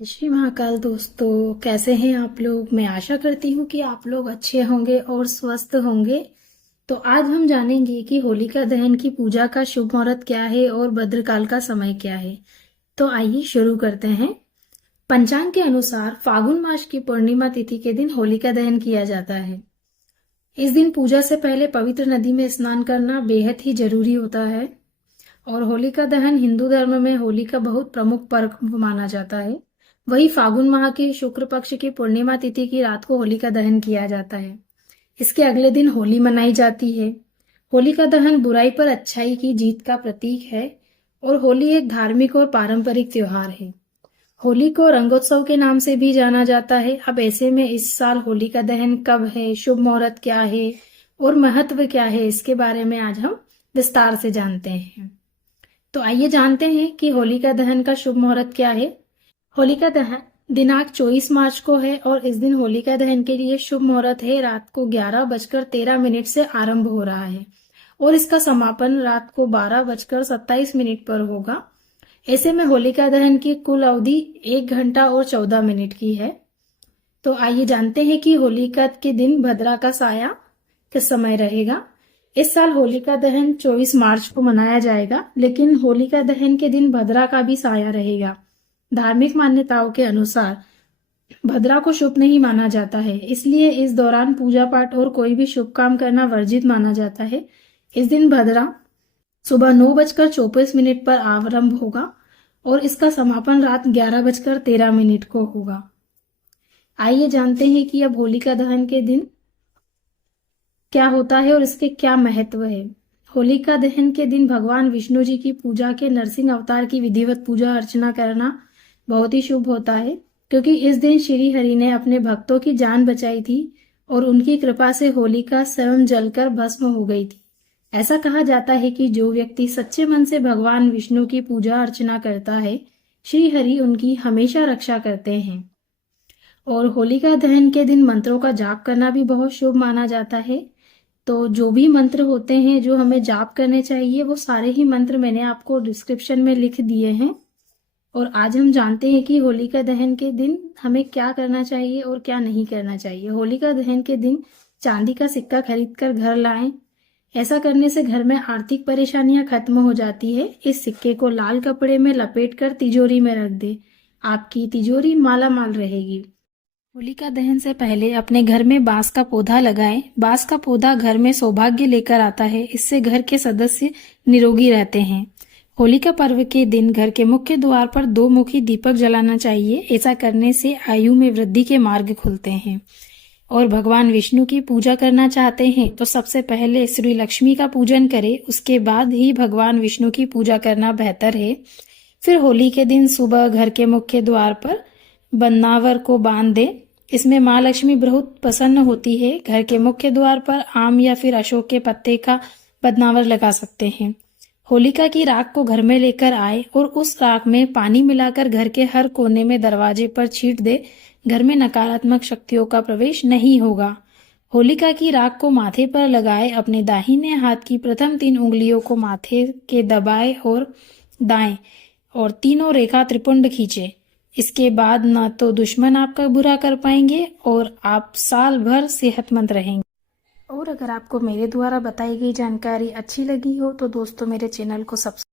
जय श्री महाकाल दोस्तों, कैसे हैं आप लोग। मैं आशा करती हूँ कि आप लोग अच्छे होंगे और स्वस्थ होंगे। तो आज हम जानेंगे कि होलिका दहन की पूजा का शुभ मुहूर्त क्या है और भद्रकाल का समय क्या है। तो आइए शुरू करते हैं। पंचांग के अनुसार फागुन मास की पूर्णिमा तिथि के दिन होलिका दहन किया जाता है। इस दिन पूजा से पहले पवित्र नदी में स्नान करना बेहद ही जरूरी होता है। और होलिका दहन हिंदू धर्म में होली का बहुत प्रमुख पर्व माना जाता है। वही फागुन माह की शुक्ल पक्ष की पूर्णिमा तिथि की रात को होलिका दहन किया जाता है। इसके अगले दिन होली मनाई जाती है। होलिका दहन बुराई पर अच्छाई की जीत का प्रतीक है और होली एक धार्मिक और पारंपरिक त्योहार है। होली को रंगोत्सव के नाम से भी जाना जाता है। अब ऐसे में इस साल होलिका दहन कब है, शुभ मुहूर्त क्या है और महत्व क्या है, इसके बारे में आज हम विस्तार से जानते हैं। तो आइए जानते हैं कि होलिका दहन का शुभ मुहूर्त क्या है। होलिका दहन दिनांक 24 मार्च को है और इस दिन होलिका दहन के लिए शुभ मुहूर्त है रात को 11:13 से आरंभ हो रहा है और इसका समापन रात को 12:27 पर होगा। ऐसे में होलिका दहन की कुल अवधि 1 घंटा और 14 मिनट की है। तो आइए जानते हैं कि होलिका के दिन भद्रा का साया किस समय रहेगा। इस साल होलिका दहन 24 मार्च को मनाया जाएगा, लेकिन होलिका दहन के दिन भद्रा का भी साया रहेगा। धार्मिक मान्यताओं के अनुसार भद्रा को शुभ नहीं माना जाता है, इसलिए इस दौरान पूजा पाठ और कोई भी शुभ काम करना वर्जित माना जाता है। इस दिन भद्रा सुबह 9:24 पर आरंभ होगा और इसका समापन रात 11:13 को होगा। आइए जानते हैं कि अब होलिका दहन के दिन क्या होता है और इसके क्या महत्व है। होलिका दहन के दिन भगवान विष्णु जी की पूजा के नरसिंह अवतार की विधिवत पूजा अर्चना करना बहुत ही शुभ होता है, क्योंकि इस दिन श्री हरि ने अपने भक्तों की जान बचाई थी और उनकी कृपा से होलिका स्वयं जलकर भस्म हो गई थी। ऐसा कहा जाता है कि जो व्यक्ति सच्चे मन से भगवान विष्णु की पूजा अर्चना करता है, श्री हरि उनकी हमेशा रक्षा करते हैं। और होलिका दहन के दिन मंत्रों का जाप करना भी बहुत शुभ माना जाता है। तो जो भी मंत्र होते हैं जो हमें जाप करने चाहिए, वो सारे ही मंत्र मैंने आपको डिस्क्रिप्शन में लिख दिए हैं। और आज हम जानते हैं कि होलिका दहन के दिन हमें क्या करना चाहिए और क्या नहीं करना चाहिए। होलिका दहन के दिन चांदी का सिक्का खरीदकर घर लाएं। ऐसा करने से घर में आर्थिक परेशानियां खत्म हो जाती है। इस सिक्के को लाल कपड़े में लपेटकर तिजोरी में रख दे। आपकी तिजोरी माला माल रहेगी। होलिका दहन से पहले अपने घर में बांस का पौधा लगाएं। बांस का पौधा घर में सौभाग्य लेकर आता है। इससे घर के सदस्य निरोगी रहते हैं। होलिका पर्व के दिन घर के मुख्य द्वार पर 2 मुखी दीपक जलाना चाहिए। ऐसा करने से आयु में वृद्धि के मार्ग खुलते हैं। और भगवान विष्णु की पूजा करना चाहते हैं तो सबसे पहले श्री लक्ष्मी का पूजन करें, उसके बाद ही भगवान विष्णु की पूजा करना बेहतर है। फिर होली के दिन सुबह घर के मुख्य द्वार पर बन्नावर को बांध दें। इसमें माँ लक्ष्मी बहुत प्रसन्न होती है। घर के मुख्य द्वार पर आम या फिर अशोक के पत्ते का बदनावर लगा सकते हैं। होलिका की राख को घर में लेकर आए और उस राख में पानी मिलाकर घर के हर कोने में दरवाजे पर छींट दे। घर में नकारात्मक शक्तियों का प्रवेश नहीं होगा। होलिका की राख को माथे पर लगाए। अपने दाहिने हाथ की प्रथम 3 उंगलियों को माथे के दबाए और दाएं और तीनों रेखा त्रिपुंड खींचे। इसके बाद ना तो दुश्मन आपका बुरा कर पाएंगे और आप साल भर सेहतमंद रहेंगे। और अगर आपको मेरे द्वारा बताई गई जानकारी अच्छी लगी हो तो दोस्तों मेरे चैनल को सब्सक्राइब